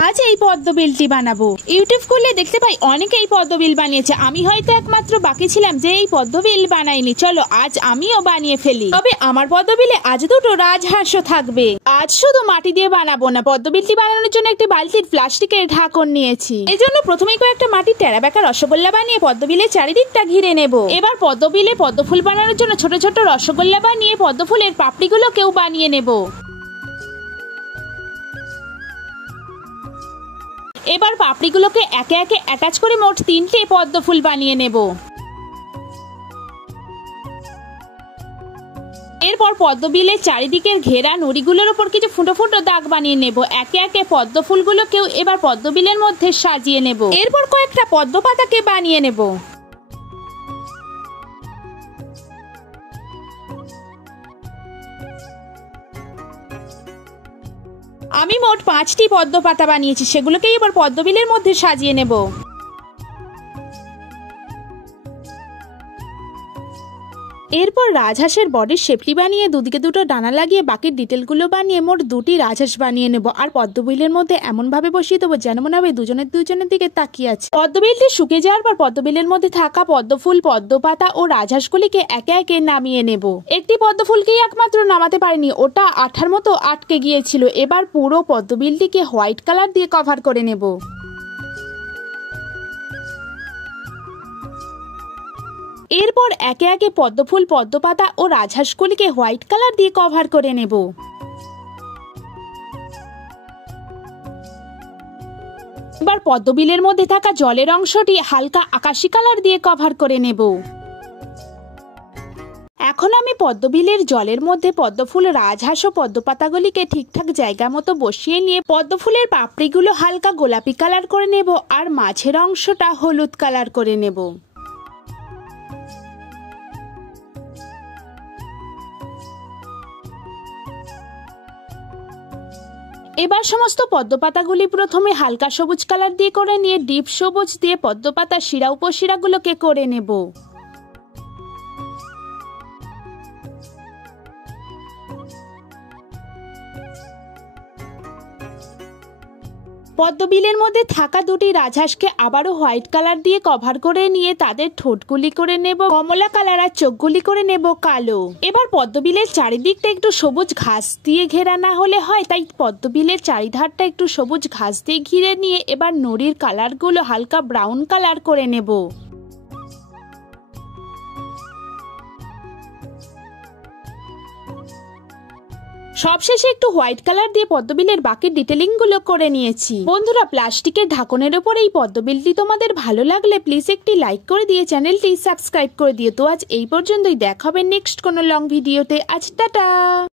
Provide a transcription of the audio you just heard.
আজ এই পদ্মবিলটি বানাবো। ইউটিউব খুললে দেখতে পাই অনেকে এই পদ্মবিল বানিয়েছে, আমি হয়তো একমাত্র বাকি ছিলাম যে এই পদ্মবিল বানাইনি। চলো আজ আমিও বানিয়ে ফেলি। তবে আমার পদ্মবিলে আজ দুটো রাজহাঁসও থাকবে। আজ শুধু মাটি দিয়ে বানাবো না, পদ্মবিলটি বানানোর জন্য একটি বালতির প্লাস্টিকের ঢাকন নিয়েছি। এই জন্য প্রথমেই কয়েকটা মাটির টেরা বেঁকা রসগোল্লা বানিয়ে পদ্মবিলের চারিদিকটা ঘিরে নেব। এবার পদ্মবিলে পদ্মফুল বানানোর জন্য ছোট ছোট রসগোল্লা বানিয়ে পদ্মফুলের পাপড়িগুলোকেও বানিয়ে নেব। এবার পাপড়িগুলোকে একে একে অ্যাটাচ করে মোট 3টে পদ্মফুল বানিয়ে নেব। এরপর পদ্মবিলের চারিদিকের ঘেরা নুড়িগুলোর উপর কিছু ফুটো ফুটো দাগ বানিয়ে নেব। একে একে পদ্মফুলগুলোকেও এবার পদ্মবিলের মধ্যে সাজিয়ে নেব। এরপর কয়েকটা পদ্ম পাতাকে বানিয়ে নেব। আমি মোট 5টি পদ্ম পাতা বানিয়েছি, সেগুলোকেই এবার পদ্মবিলের মধ্যে সাজিয়ে নেব। এরপর রাজহাঁসের বডির শেপটি বানিয়ে দুদিকে দুটো ডানা লাগিয়ে বাকি ডিটেলগুলো বানিয়ে মোট 2টি রাজহাঁস বানিয়ে নেব। আর পদ্মবিলের মধ্যে এমন ভাবে বসিয়ে দেবো যেন মনে হবে দুজনের দিকে তাকিয়ে আছে। পদ্মবিলটি শুকিয়ে যাওয়ার পর পদ্মবিলের মধ্যে থাকা পদ্মফুল, পদ্মপাতা ও রাজহাঁসগুলিকে একে একে নামিয়ে নেব। একটি পদ্মফুলকেই একমাত্র নামাতে পারিনি, ওটা আঠার মতো আটকে গিয়েছিল। এবার পুরো পদ্মবিলটিকে হোয়াইট কালার দিয়ে কভার করে নেব। এরপর একে একে পদ্মফুল, পদ্মপাতা ও রাজহাঁসগুলিকে হোয়াইট কালার দিয়ে কভার করে নেব। এবার পদ্মবিলের মধ্যে থাকা জলের অংশটি হালকা আকাশি কালার দিয়ে কভার করে নেব। এখন আমি পদ্মবিলের জলের মধ্যে পদ্মফুল, রাজহাঁস ও পদ্মপাতাগুলিকে ঠিকঠাক জায়গা মতো বসিয়ে নিয়ে পদ্মফুলের পাপড়িগুলো হালকা গোলাপি কালার করে নেব আর মাঝের অংশটা হলুদ কালার করে নেব। এবার সমস্ত পদ্মপাতাগুলি প্রথমে হালকা সবুজ কালার দিয়ে করে নিয়ে ডিপ সবুজ দিয়ে পদ্মপাতার শিরা উপশিরাগুলোকে করে নেব। পদ্মবিলের মধ্যে থাকা 2টি রাজহাঁসকে আবারও হোয়াইট কালার দিয়ে কভার করে নিয়ে তাদের ঠোঁটগুলি করে নেব কমলা কালার আর চোখগুলি করে নেব কালো। এবার পদ্মবিলের চারিদিকটা একটু সবুজ ঘাস দিয়ে ঘেরা না হলে হয়, তাই পদ্মবিলের চারিধারটা একটু সবুজ ঘাস দিয়ে ঘিরে নিয়ে এবার নুড়ির কালারগুলো হালকা ব্রাউন কালার করে নেব। সবশেষে একটু হোয়াইট কালার দিয়ে পদ্মবিলের বাকি ডিটেলিং গুলো করে নিয়েছি। বন্ধুরা, প্লাস্টিকের ঢাকনের ওপর এই পদ্মবিলটি তোমাদের ভালো লাগলে প্লিজ একটি লাইক করে দিয়ে চ্যানেলটি সাবস্ক্রাইব করে দিও। তো আজ এই পর্যন্তই, দেখা হবে নেক্সট কোনো লং ভিডিওতে। আজ টাটা।